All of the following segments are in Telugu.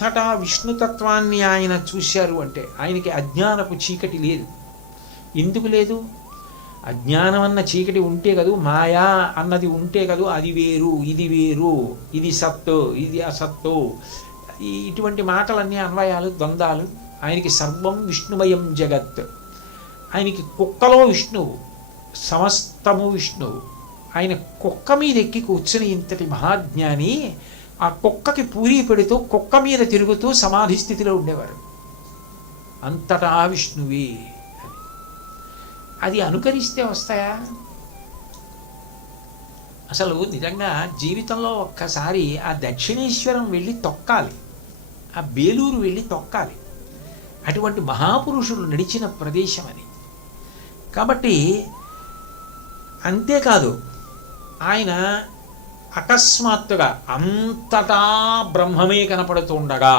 అంతటా విష్ణుతత్వాన్ని ఆయన చూశారు అంటే ఆయనకి అజ్ఞానపు చీకటి లేదు. ఎందుకు లేదు? అజ్ఞానం అన్న చీకటి ఉంటే కదూ, మాయా అన్నది ఉంటే కదూ, అది వేరు ఇది వేరు, ఇది సత్తు ఇది అసత్తు, ఇటువంటి మాటలన్నీ అన్వయాలు ద్వంద్వాలు. ఆయనకి సర్వం విష్ణుమయం జగత్. ఆయనకి కుక్కలో విష్ణువు, సమస్తము విష్ణువు. ఆయన కుక్క మీద ఎక్కి కూర్చుని ఇంతటి మహాజ్ఞాని ఆ కుక్కకి పూరీ పెడుతూ కుక్క మీద తిరుగుతూ సమాధి స్థితిలో ఉండేవారు. అంతటా విష్ణువే అని. అది అనుకరిస్తే వస్తాయా? అసలు నిజంగా జీవితంలో ఒక్కసారి ఆ దక్షిణేశ్వరం వెళ్ళి తొక్కాలి, ఆ బేలూరు వెళ్ళి తొక్కాలి. అటువంటి మహాపురుషులు నడిచిన ప్రదేశం అది. కాబట్టి అంతేకాదు, ఆయన అకస్మాత్తుగా అంతటా బ్రహ్మమే కనపడుతుండగా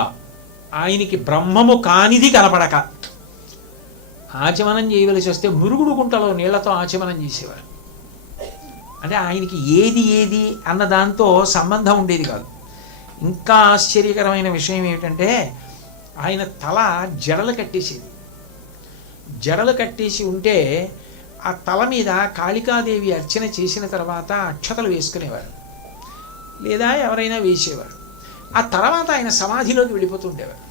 ఆయనకి బ్రహ్మము కానిది కనపడక ఆచమనం చేయవలసి వస్తే మురుగుడు గుంటలో నీళ్లతో ఆచమనం చేసేవారు. అంటే ఆయనకి ఏది ఏది అన్న దాంతో సంబంధం ఉండేది కాదు. ఇంకా ఆశ్చర్యకరమైన విషయం ఏమిటంటే ఆయన తల జడలు కట్టేసేది. జడలు కట్టేసి ఉంటే ఆ తల మీద కాళికాదేవి అర్చన చేసిన తర్వాత అక్షతలు వేసుకునేవారు, లేదా ఎవరైనా వేసేవారు. ఆ తర్వాత ఆయన సమాధిలోకి వెళ్ళిపోతుండేవారు.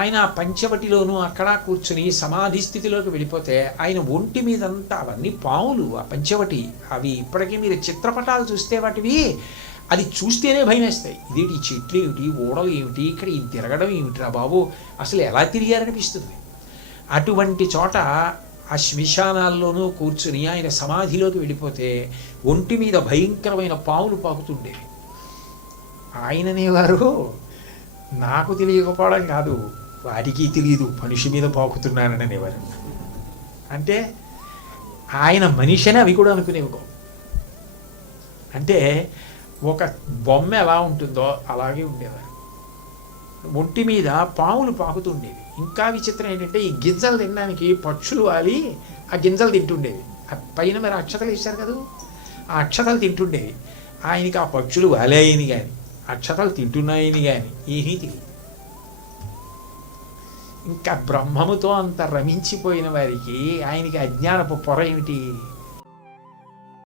ఆయన ఆ పంచవటిలోనూ అక్కడ కూర్చుని సమాధి స్థితిలోకి వెళ్ళిపోతే ఆయన ఒంటి మీదంతా అవన్నీ పాములు. ఆ పంచవటి అవి ఇప్పటికీ మీరు చిత్రపటాలు చూస్తే వాటివి అది చూస్తేనే భయం వేస్తాయి. ఇదేంటి చెట్లు ఏమిటి, ఓడలు ఏమిటి, ఇక్కడ ఈ తిరగడం ఏమిటిరా బాబు, అసలు ఎలా తిరిగారనిపిస్తుంది. అటువంటి చోట ఆ శ్మశానాల్లోనూ కూర్చుని ఆయన సమాధిలోకి వెళ్ళిపోతే ఒంటి మీద భయంకరమైన పాములు పాకుతుండేవి. ఆయననేవారు, నాకు తెలియకపోవడం కాదు, వాడికి తెలియదు మనిషి మీద పాకుతున్నానని అనేవారు. అంటే ఆయన మనిషిని అవి కూడా అనుకునేవి. అంటే ఒక బొమ్మ ఎలా ఉంటుందో అలాగే ఉండేవారు. ఒంటి మీద పాములు పాకుతుండేవి. ఇంకా విచిత్రం ఏంటంటే ఈ గింజలు తినడానికి పక్షులు వాలి ఆ గింజలు తింటుండేవి. ఆ పైన మరి అక్షతలు వేశారు కదా, ఆ అక్షతలు తింటుండేవి. ఆయనకి ఆ పక్షులు వాలాయని కానీ అక్షతలు తింటున్నాయని కానీ ఏమీ తెలియదు. ఇంకా బ్రహ్మముతో అంత రమించిపోయిన వారికి ఆయనకి అజ్ఞానపు పొర ఏమిటి?